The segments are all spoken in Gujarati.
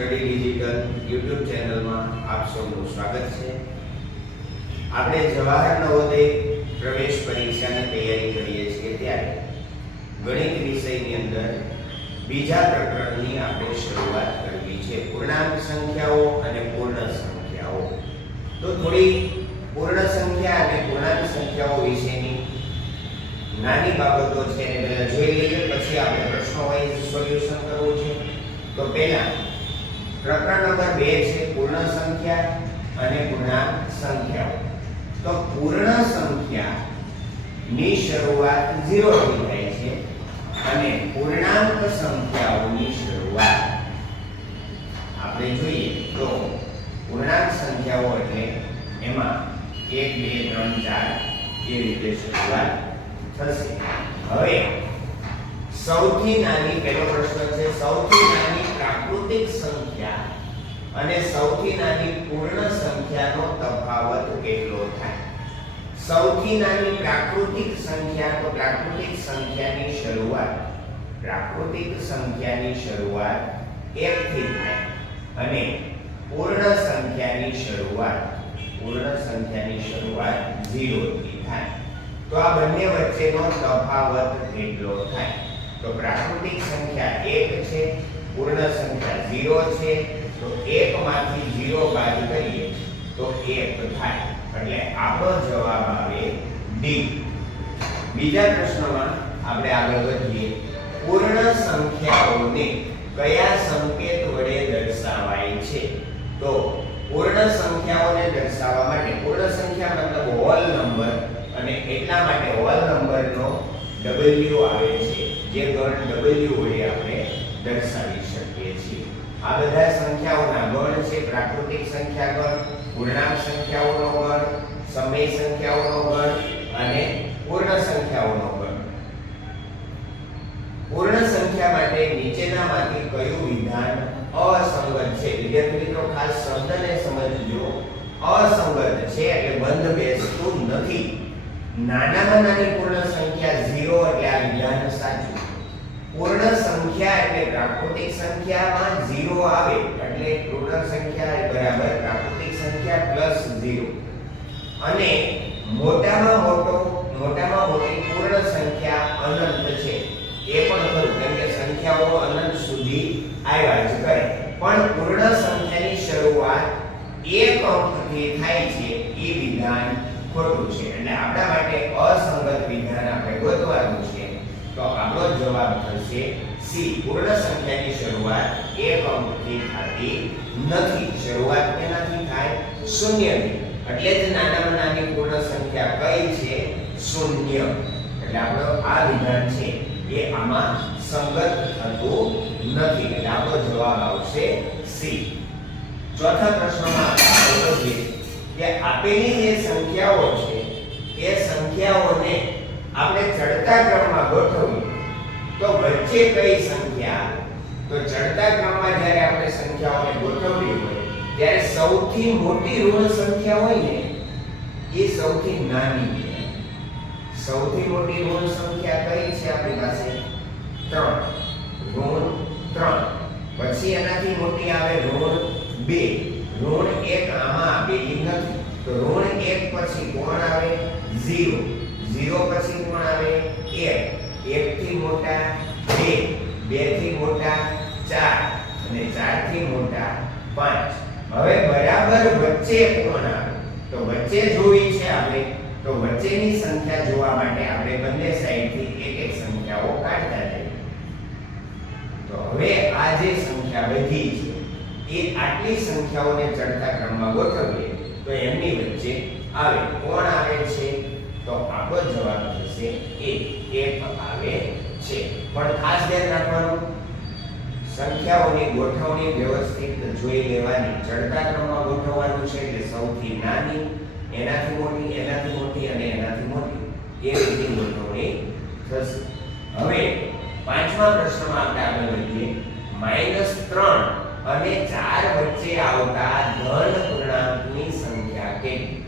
સ્ટડી ડિજિટલ યુટ્યુબ ચેનલમાં આપ સૌનું સ્વાગત છે. આપણે જવાહર નવોદય પ્રવેશ પરીક્ષાની તૈયારી કરીએ છીએ ત્યારે ગણિત વિષયની અંદર બીજા પ્રકરણની આપણે શરૂઆત કરવી છે. પૂર્ણાંક સંખ્યાઓ અને પૂર્ણ સંખ્યાઓ. તો થોડી પૂર્ણ સંખ્યા અને પૂર્ણાંક સંખ્યાઓ વિશેની નાની બાબતો છે એને પહેલા જોઈ લઈએ. પછી આપણે પ્રશ્નો વાઇઝ સોલ્યુશન કરવું છે. તો પહેલા પ્રકરણ નંબર બે છે પૂર્ણ સંખ્યા અને પૂર્ણાંક સંખ્યાઓ તો પૂર્ણ સંખ્યા ની શરૂઆત 0 થી થાય છે અને પૂર્ણાંક સંખ્યાઓની શરૂઆત આપણે જોઈએ તો પૂર્ણાંક સંખ્યાઓ એટલે એમાં 1 2 3 4 એ રીતે શરૂઆત થશે. હવે સૌથી નાની, પહેલો પ્રશ્ન છે, સૌથી નાની પ્રાકૃતિક સંખ્યા અને સૌથી નાની પૂર્ણ સંખ્યાનો તફાવત કેટલો થાય? સૌથી નાની પ્રાકૃતિક સંખ્યા તો પ્રાકૃતિક સંખ્યાની શરૂઆત, પ્રાકૃતિક સંખ્યાની શરૂઆત 1 થી થાય અને પૂર્ણ સંખ્યાની શરૂઆત, પૂર્ણ સંખ્યાની શરૂઆત 0 થી થાય. તો આ બંને વચ્ચેનો તફાવત કેટલો થાય? તો પ્રાકૃતિક સંખ્યા 1 છે પૂર્ણ સંખ્યા 0 છે, તો 1 માંથી 0 બાદ કરીએ, તો 1 થાય. એટલે આપણો જવાબ આવે ડી બીજા પ્રશ્નમાં આપણે આગળ વધીએ. પૂર્ણ સંખ્યાઓને કયા સંકેત વડે દર્શાવાય છે? તો પૂર્ણ સંખ્યાઓને દર્શાવવા માટે પૂર્ણ સંખ્યા મતલબ હોલ નંબર અને એટલા માટે હોલ નંબરનો W આવે છે, જે ગણ W વડે આપણે દર્શાવી શકીએ છીએ આ બધા સંખ્યાઓના ગણ છે. પ્રાકૃતિક સંખ્યા ગણ, પૂર્ણાંક સંખ્યાઓનો ગણ, સમય સંખ્યાઓનો ગણ અને પૂર્ણ સંખ્યાઓનો ગણ. પૂર્ણ સંખ્યા માટે નીચેનામાંથી કયું વિધાન અસંગત છે? વિદ્યાર્થી મિત્રો, ખાસ શબ્દને સમજજો. અસંગત છે એટલે બંધ બેસતું નથી. નાનામાં નાની પૂર્ણ સંખ્યા 0 એટલે આ વિધાન સાચું. પૂર્ણ સંખ્યા એટલે પ્રાકૃતિક સંખ્યામાં 0 આવે, એટલે ટોટલ સંખ્યા બરાબર પ્રાકૃતિક સંખ્યા પ્લસ 0 અને મોટામાં મોટો, મોટામાં મોટી પૂર્ણ સંખ્યા અનંત શૂન્યથી એટલે જ નાનામાં નાની પૂર્ણ સંખ્યા કઈ છે? શૂન્ય. એટલે આપણો આ વિધાન છે, એ આમાં સંગત થતું નથી. એટલે આપણો જવાબ આવશે સી. ચોથા પ્રશ્નમાં આપણે જોઈએ કે આપેલી જે સંખ્યાઓ છે, એ સંખ્યાઓને આપણે ચડતા ક્રમમાં ગોઠવીએ. તો વચ્ચે કઈ સંખ્યા? તો ચડતા ક્રમમાં જ્યારે આપણે સંખ્યાઓને ગોઠવવી હોય ત્યારે સૌથી મોટી ઋણ સંખ્યા હોય ને, એ સૌથી નાની સૌથી મોટી ઋણ સંખ્યા કઈ છે આપણી પાસે? 3 ઋણ 3 પછી એનાથી મોટી આવે ઋણ 2 ઋણ 1 આમાં આપેલી નથી. તો ઋણ 1 પછી કોણ આવે? 0 0 પછી કોણ આવે? 1 1 થી મોટા 2 2 થી મોટા 4 અને 4 થી મોટા 5 હવે બરાબર વચ્ચે કોણ આવે તો વચ્ચે જોવી છે આપણે. તો વચ્ચેની સંખ્યા જોવા માટે આપણે બંને સાઈડથી એક એક સંખ્યાઓ કાઢતા જઈએ. તો હવે આ જે સંખ્યા વધી છે, એ આટલી સંખ્યાઓને ચડતા ક્રમમાં ગોઠવીએ, તો એમની વચ્ચે આવે. કોણ આવે છે? તો આપણો જવાબ થશે એ. એક આવે છે. પણ ખાસ ધ્યાન રાખવાનું સંખ્યાઓની ગોઠવણી વ્યવસ્થિત જોઈ લેવાની ચડતા ક્રમમાં ગોઠવવાનું છે એટલે સૌથી નાની, એનાથી મોટી એનાથી મોટી અને એનાથી મોટી. એ રીતે ગોઠવણી થશે. હવે પાંચમા પ્રશ્નમાં આપણે આગળ વધીએ. માઇનસ ત્રણ અને ચાર વચ્ચે આવતા ધન પૂર્ણાંકની સંખ્યા કેટલી?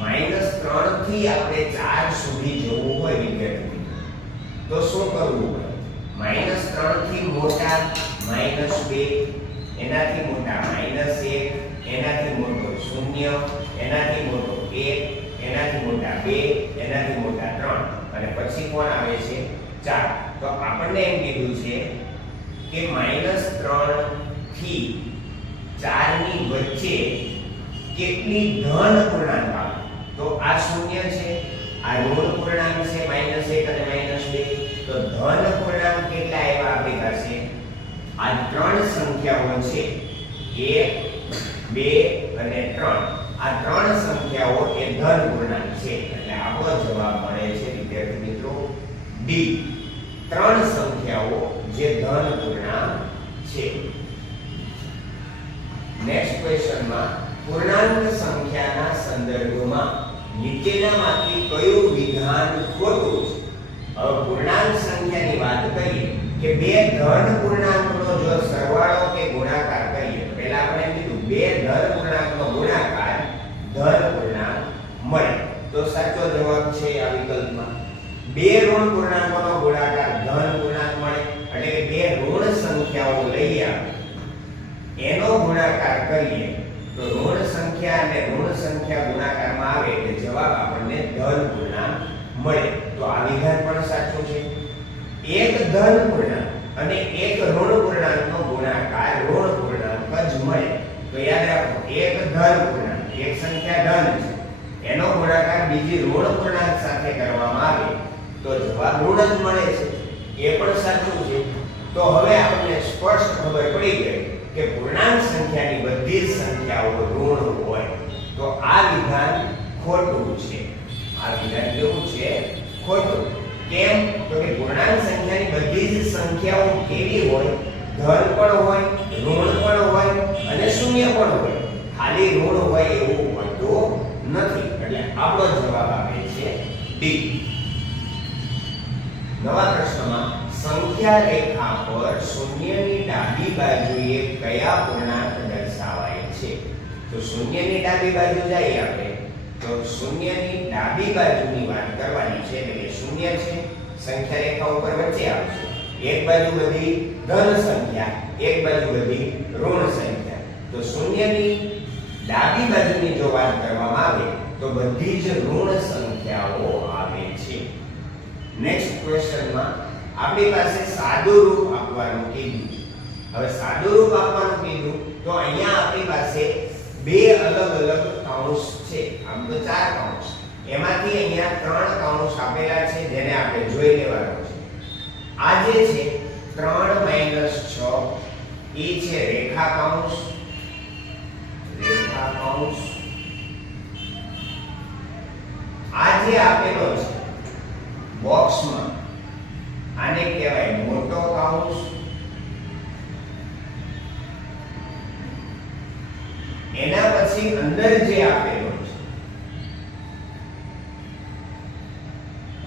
માઇનસ ત્રણથી આપણે ચાર સુધી જવું હોય વિદ્યાર્થી મિત્રો, તો શું કરવું પડે માઇનસ ત્રણથી મોટા માઇનસ બે એનાથી મોટા માઇનસ એક એનાથી મોટો શૂન્ય એનાથી મોટો એક એનાથી મોટા બે એનાથી મોટા ત્રણ. અને પછી કોણ આવે છે? ચાર. તો આપણને એમ કીધું છે કે માઇનસ ત્રણથી ચારની વચ્ચે કેટલી ધન પૂર્ણાંક આવે? તો આ શૂન્ય છે આ ઋણ પૂર્ણાંક છે માઇનસ એક અને માઇનસ બે. તો ધન પૂર્ણાંક કેટલા આવ્યા આપણી પાસે આ ત્રણ સંખ્યાઓ છે. એક, બે અને ત્રણ. આ ત્રણ સંખ્યાઓ એ ધન પૂર્ણાંક છે. એટલે આપણો જવાબ મળે છે, વિદ્યાર્થી મિત્રો ડી ત્રણ સંખ્યાઓ જે ધન પૂર્ણાંક છે. નેક્સ્ટ ક્વેશ્ચનમાં પૂર્ણાંક સંખ્યાના સંદર્ભમાં નીચેનામાંથી કયું વિધાન ખોટું છે? હવે પૂર્ણાંક સંખ્યાની વાત કરીએ કે બે ધન પૂર્ણાંકનો જો સરવાળો o પૂર્ણાંક એક સંખ્યા ધન છે. એનો ગુણાકાર બીજી ઋણ પૂર્ણાંક સાથે કરવામાં આવે તો જવાબ ઋણ જ મળે છે. એ પણ સાચું છે. તો હવે આપણને સ્પષ્ટ ખબર પડી ગઈ કે પૂર્ણાંક સંખ્યાની બધી જ સંખ્યાઓ ઋણ હોય. તો આ વિધાન ખોટું છે. આ વિધાન કેવું છે? ખોટું. કેમ? તો કે પૂર્ણાંક સંખ્યાની બધી જ સંખ્યાઓ કેવી હોય? ધન પણ હોય, ઋણ પણ હોય અને શૂન્ય પણ હોય. ખાલી ઋણ હોય એવું હોતું નથી. એટલે આપણો જવાબ આવે છે ડી નવા પ્રશ્નમાં સંખ્યા રેખા પર શૂન્યની ડાબી બાજુએ કયા પૂર્ણાંક દર્શાવાય છે? તો શૂન્યની ડાબી બાજુ જઈએ આપણે. તો શૂન્યની ડાબી બાજુની વાત કરવાની છે. એટલે શૂન્ય છે. સંખ્યા રેખા ઉપર વચ્ચે આવશે. એક બાજુ બધી ધન સંખ્યા, એક બાજુ બધી ઋણ સંખ્યા. તો શૂન્યની ડાબી બાજુની જો વાત કરવામાં આવે, તો બધી જ ઋણ સંખ્યાઓ આવે છે. નેક્સ્ટ ક્વેશ્ચનમાં આપણી પાસે સાદું રૂપ આપવાનું કીધું. હવે સાદું રૂપ આપવાનું કીધું, તો અહીંયા આપણી પાસે બે અલગ અલગ કૌંસ છે. આમ તો ચાર કૌંસ. એમાંથી અહીંયા ત્રણ કૌંસ આપેલા છે, જેને આપણે જોઈ લેવાનું છે. આ જે છે 3 6 એ છે રેખા કૌંસ કૌંસ આ જે આપેલો છે બોક્સમાં. આને કહેવાય મોટો કૌંસ એના પછી અંદર જે આપેલો છે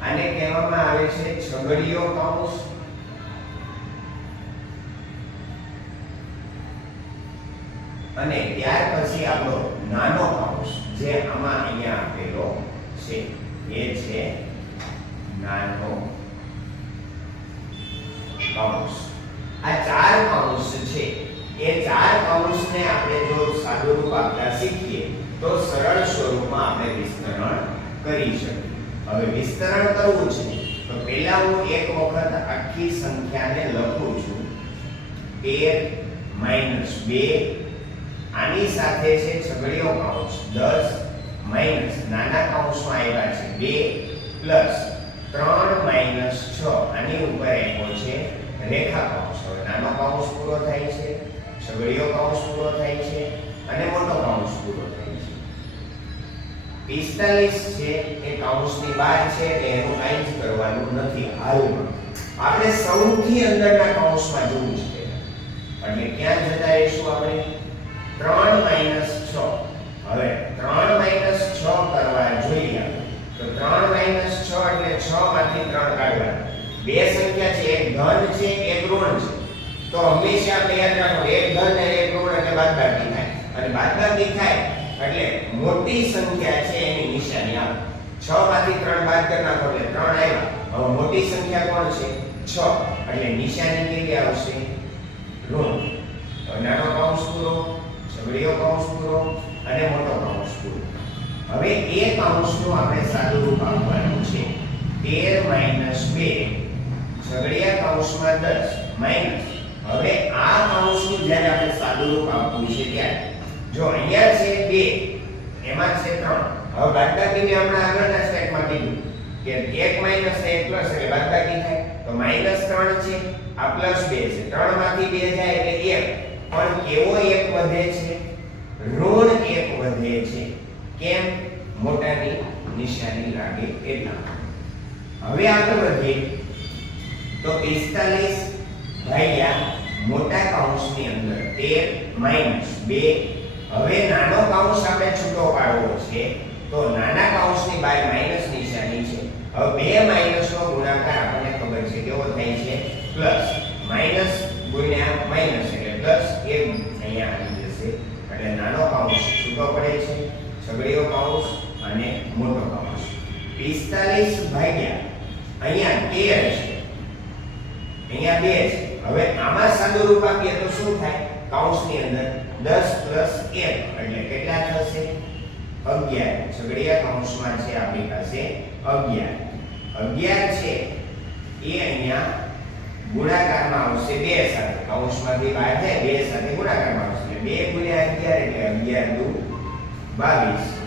આને કહેવામાં આવે છે છગડીયો કૌંસ અને ત્યાર પછી આપણો નાનો કૌંસ જે આમાં અહીંયા આપેલો છે એ છે નાનો કૌંસ આ ચાર કૌંસ છે એ ચાર કૌંસને આપણે જો રૂપ આપતા શીખીએ, તો સરળ સ્વરૂપમાં આપણે વિસ્તરણ કરી શકીએ. હવે વિસ્તરણ કરવું છે, તો પહેલા હું એક વખત આખી સંખ્યાને લખું છું. 13 માઇનસ 2 આની સાથે છે છગડીયો કૌંસ 10 માઇનસ નાના કૌંસમાં આવ્યા છે 2 પ્લસ ત્રણ માઇનસ છ, આની ઉપર આવ્યો છે રેખા કૌંસ હવે નાનો કૌંસ પૂરો થાય છે, છગડીયો કૌંસ પૂરો થાય છે અને મોટો કૌંસ પૂરો થાય છે. 45 છે એ કૌંસની બહાર છે એટલે એનું કાંઈ જ કરવાનું નથી હાલમાં. આપણે સૌથી અંદરના કૌંસમાં જોવું છે. એટલે ક્યાં જતા રહીશું આપણે? ત્રણ માઇનસ છ. હવે ત્રણ માઇનસ છ કરવા જોઈએ તો ત્રણ માઇનસ છ એટલે છ માંથી ત્રણ કાઢવા બે સંખ્યા છે, એક ઘન છે, એક ઋણ છે. તો હંમેશા આપણે યાદ એક ઘન અને એક ઋણ એટલે બાદબાકી અને બાદબાકી થાય એટલે મોટી સંખ્યા છે એની નિશાની. આવે 6 માંથી 3 બાદ કરી નાખો એટલે 3 આવ્યા. હવે મોટી સંખ્યા કોણ છે? 6 એટલે નિશાની કેવી આવશે? ઋણ. નાનો કૌંસ પૂરો, છગડીયો કૌંસ પૂરો અને મોટો કૌંસ પૂરો. હવે એ કૌંસનું આપણે સાદું રૂપ આપવાનું છે. 13 2 છગડીયા કૌંસમાં 10 માઇનસ હવે આ કૌંસનું જ્યારે આપણે સાદું રૂપ આપવું છે ત્યારે જો અહીંયા છે 2 એમાં છે 3 હવે બાદબાકી મેં હમણાં આગળના સ્ટેપમાં કીધું કે 1 માઇનસ 1 પ્લસ એટલે બાદબાકી થાય. તો માઇનસ 3 છે, આ પ્લસ 2 છે. 3 માંથી 2 જાય એટલે 1 પણ કેવો 1 વધે છે? ઋણ 1 વધે છે. કેમ? મોટાની નિશાની લાગે એટલા હવે આગળ વધીએ. તો 45 ભાગ્યા મોટા કૌંસની અંદર 13 માઇનસ 2 હવે નાનો કૌંસ આપણે છૂટો પાડવો છે, તો નાના કૌંસની બાય માઇનસ નિશાની છે. હવે બે માઈનસનો ગુણાકાર આપણને ખબર છે, કેવો થાય છે? પ્લસ માઇનસ ગુણ્યા માઇનસ એટલે પ્લસ એમ અહીંયા આવી જશે. એટલે નાનો કૌંસ છૂટો પડે છે, છગડીયો કૌંસ અને મોટો કૌંસ. 45 ભાગ્યા, અહીંયા 13 છે અહીંયા 2 છે. હવે આમાં સાદું રૂપ આપીએ તો શું થાય? કૌંસની અંદર 10 1 એટલે કેટલા થશે? 11 છગડીયા કૌંસમાં છે આપણી પાસે 11 11 છે. એ અહીંયા ગુણાકારમાં આવશે બે સાથે. કૌંસમાંથી બહાર જાય બે સાથે ગુણાકારમાં આવશે. 2 ગુણ્યા 11 એટલે 11 દુ 22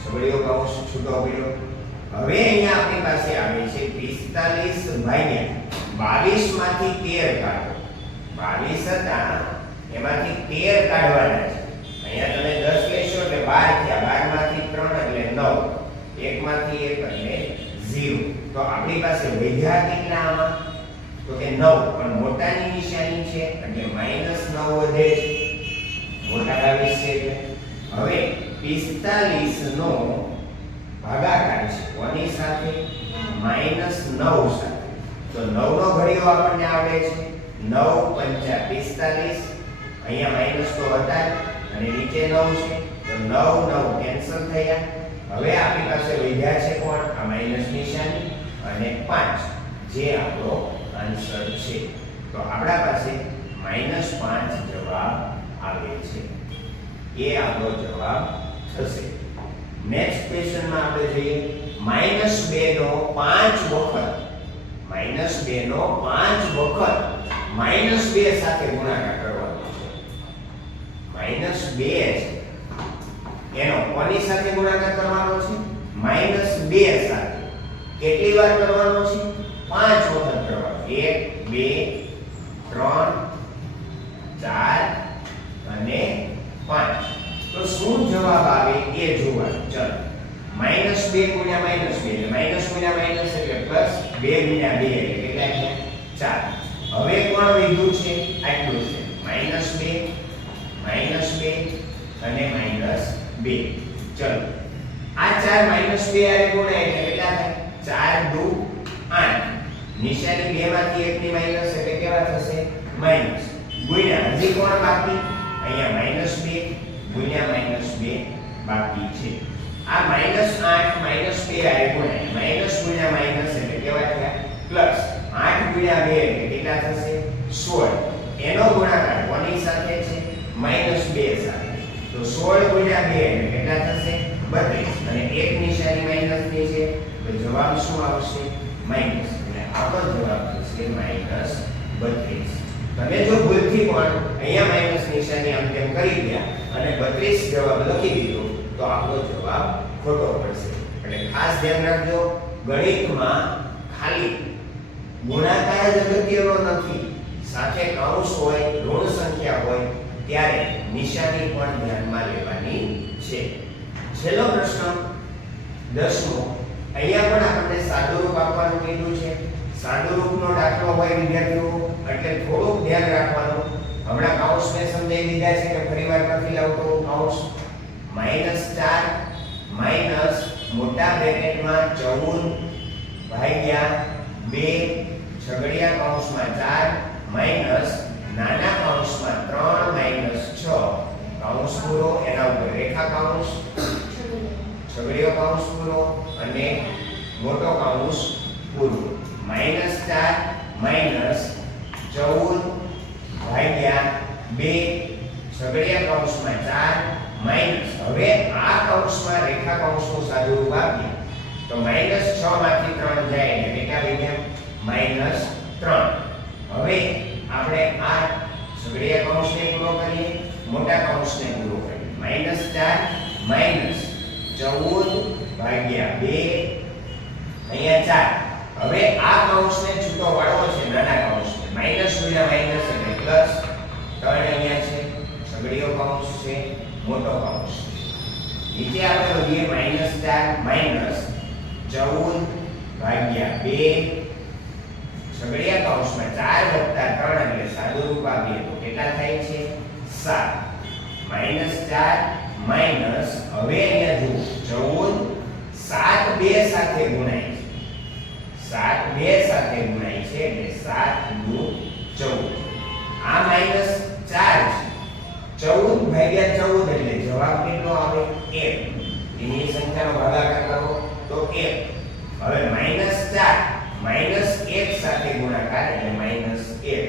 છગડીયો કૌંસ છૂટો પડ્યો. હવે અહીંયા આપણી પાસે આવે છે 45 ભાગ્યા. 22 માંથી તેર કાઢો. 22 હતા. એમાંથી 13 કાઢવાના છે. અહીંયા તમે 10 લેશો એટલે 12 થયા. 12 માંથી 3 એટલે 9 એક માંથી એક એટલે 0 તો આપણી પાસે વધ્યા કેટલા તો કે 9 પણ મોટાની નિશાની છે એટલે -9 વધે છે. મોટા 22 છે એટલે. હવે 45 નો ભાગાકાર છે. કોની સાથે? -9 સાથે. તો 9 નો ઘડિયો આપણને આવડે છે. 9 પંચા 45 અહીંયા માઇનસ તો હતા અને નીચે 9 છે. તો 9 9 કેન્સલ થયા. હવે આપણી પાસે વધ્યા છે કોણ? આ માઇનસ નિશાની અને 5 જે આપણો આન્સર છે. તો આપણા પાસે -5 જવાબ આવે છે. એ આપણો જવાબ થશે. નેક્સ્ટ ક્વેશ્ચનમાં આપણે જોઈએ. -2 નો 5 વખત. -2 નો 5 વખત. -2 સાથે ગુણાકાર કરવાનો છે. માઇનસ બે છે એનો કોની સાથે ગુણાકાર કરવાનો છે? માઇનસ 2 સાથે. કેટલી વાર કરવાનો છે? પાંચ વખત કરવાનો. 1 2 3 4 અને પાંચ. તો શું જવાબ આવે એ જોવા ચલો. માઇનસ બે ગુણ્યા માઇનસ બે. એટલે માઇનસ ગુણ્યા માઇનસ એટલે પ્લસ બે ગુણ્યા બે એટલે કેટલા થયા? ચાર. હવે કોણ વિધુ છે? આટલું છે. માઇનસ બે માઇનસ બે અને માઇનસ બે. ચલો. આ ચાર માઇનસ બે આરે ગુણાય એટલે કેટલા થાય? ચાર દુ આઠ. નિશાની બે માંથી એક ની માઇનસ એટલે કેવા થશે? માઇનસ ગુણ્યા, હજી કોણ બાકી? અહીંયા માઇનસ બે, ગુણ્યા માઇનસ બે બાકી છે. આ માઇનસ આઠ માઇનસ બે આરે ગુણાય માઇનસ ગુણ્યા માઇનસ એટલે કેવા થયા? પ્લસ આઠ ગુણ્યા બે એટલે કેટલા થશે? સોળ. એનો ગુણાકાર કોની સાથે છે? માઇનસ બે સાથે. તો સોળ ગુણ્યા બે કેટલા થશે? બત્રીસ. અને એક નિશાની માઇનસની છે. તો જવાબ શું આવશે? માઇનસ. એટલે આપણો જવાબ થશે માઇનસ બત્રીસ. તમે જો ભૂલથી પણ અહીંયા માઇનસ નિશાની આમ તેમ કરી ગયા અને 32 જવાબ લખી દીધો, તો આપણો જવાબ ખોટો પડશે. એટલે ખાસ ધ્યાન રાખજો, ગણિતમાં ખાલી ગુણાકાર જ અગત્યનો નથી. સાથે કૌંસ હોય, ઋણ સંખ્યા હોય ત્યારે નિશાની પણ ધ્યાનમાં લેવાની છે. છેલ્લો પ્રશ્ન, દસમો, અહીંયા પણ આપણને સાદુરૂપ આપવાનું કીધું છે. સાદુરૂપનો દાખલો હોય વિદ્યાર્થીઓ, એટલે થોડુંક ધ્યાન રાખવાનું. હમણાં કૌંસ મેં સમજાવી દીધા છે કે ફરીવાર નથી લાવતો કૌંસ માઇનસ ચાર, માઇનસ મોટા બ્રેકેટમાં ચૌદ ભાગ્યા બે છગડિયા કૌંસમાં ચાર, માઇનસ નાના કૌંસમાં ત્રણ માઇનસ છ પૂરો એના ઉપર રેખા કૌંસ છગડીયો કૌંસ પૂરો અને મોટો કૌંસ પૂરો માઇનસ ચાર માઇનસ ચૌદ ભાગ્યા બે છગડીયા કૌંસમાં ચાર માઇનસ હવે આ કૌંસમાં રેખા કૌંસનું સાદુરૂપ આપીએ. તો માઇનસ છ માંથી ત્રણ જાય એટલે કેટલા વિદ્યા માઇનસ ત્રણ હવે આપણે આ છગડીયા કૌંસને પૂરો કરીએ મોટા કૌંસને પૂરો કરીએ માઇનસ ચાર માઇનસ ચૌદ ભાગ્યા બે અહીંયા ચાર હવે આ કૌંસને છૂટો વાળવો છે નાના કૌંસને ગુણ્યા માઇનસ એટલે પ્લસ ત્રણ અહીંયા છે. સગડીયો કૌંસ છે, મોટો કૌંસ નીચે આપણે વધીએ માઇનસ ચાર માઇનસ ચૌદ ભાગ્યા બે. સગડીયા કૌંસમાં ચાર વત્તા ત્રણ એટલે સાદુરૂપ આપીએ તો કેટલા થાય છે? સાત. માઇનસ ચાર માઇનસ હવે અહીંયા જુઓ, ચૌદ સાત બે સાથે ગુણાય છે. સાત બે સાથે ગુણાય છે એટલે સાત દુ ચૌદ આ માઇનસ ચાર છે ચૌદ ભાગ્યા ચૌદ એટલે જવાબ કેટલો આવે એક એની સંખ્યાનો ભાગાકાર કરો તો એક હવે માઇનસ ચાર માઇનસ એક સાથે ગુણાકાર એટલે માઇનસ એક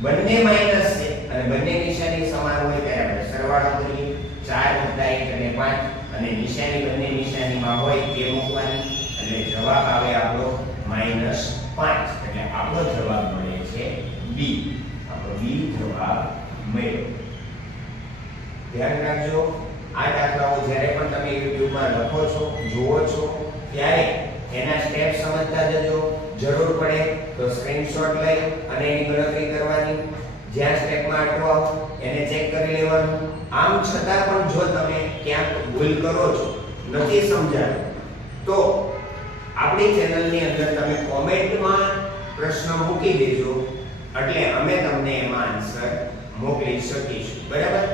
બંને માઇનસ છે અને બંને નિશાની સમાન હોય ત્યારે આપણે સરવાળો કરીએ ચાર વત્તા એક એટલે પાંચ અને નિશાની બંને નિશાનીમાં હોય એ મૂકવાની એટલે જવાબ આવે આપણો માઇનસ પાંચ એટલે આપણો જવાબ મળે છે બી આપણો બી જવાબ મળ્યો ધ્યાન રાખજો આ દાખલાઓ જ્યારે પણ તમે લખો છો, જુઓ છો, ત્યારે એના સ્ટેપ સમજતા જજો. જરૂર પડે તો સ્ક્રીનશોટ લઈ અને એની ગણતરી કરવાની. જ્યાં સ્ટેપમાં અટવાઓ એને ચેક કરી લેવાનું. આમ છતાં પણ જો તમે ક્યાંક ભૂલ કરો છો, નથી સમજાતું, તો આપણી ચેનલની અંદર તમે કોમેન્ટમાં પ્રશ્ન મૂકી દેજો. એટલે અમે તમને એમાં આન્સર મોકલી શકીશું. બરાબર?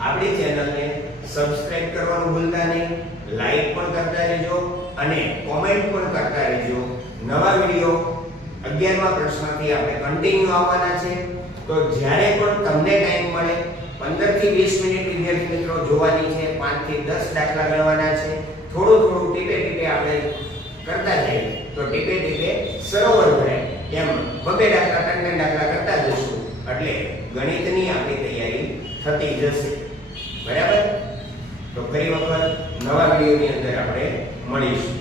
આપણી ચેનલને સબસ્ક્રાઇબ કરવાનું ભૂલતા નહીં લાઈક પણ કરતા રહેજો અને કોમેન્ટ પણ કરતા રહેજો. નવા વીડિયો અગિયારમા પ્રશ્નથી આપણે કન્ટિન્યુ આવવાના છે. તો જ્યારે પણ તમને ટાઈમ મળે 15 થી 20 મિનિટ વિદ્યાર્થી મિત્રો જોવાની છે 5 થી 10 દાખલા ગણવાના છે, થોડું થોડું ટીપે ટીપે આપણે કરતા જઈએ. તો ટીપે ટીપે સરોવર ભરાય એમ બબે દાખલા, ત્રણ દાખલા કરતા જશું એટલે ગણિતની આપણી તૈયારી થતી જશે. બરાબર? તો ફરી વખત નવા વિડીયોની અંદર આપણે મળીશું.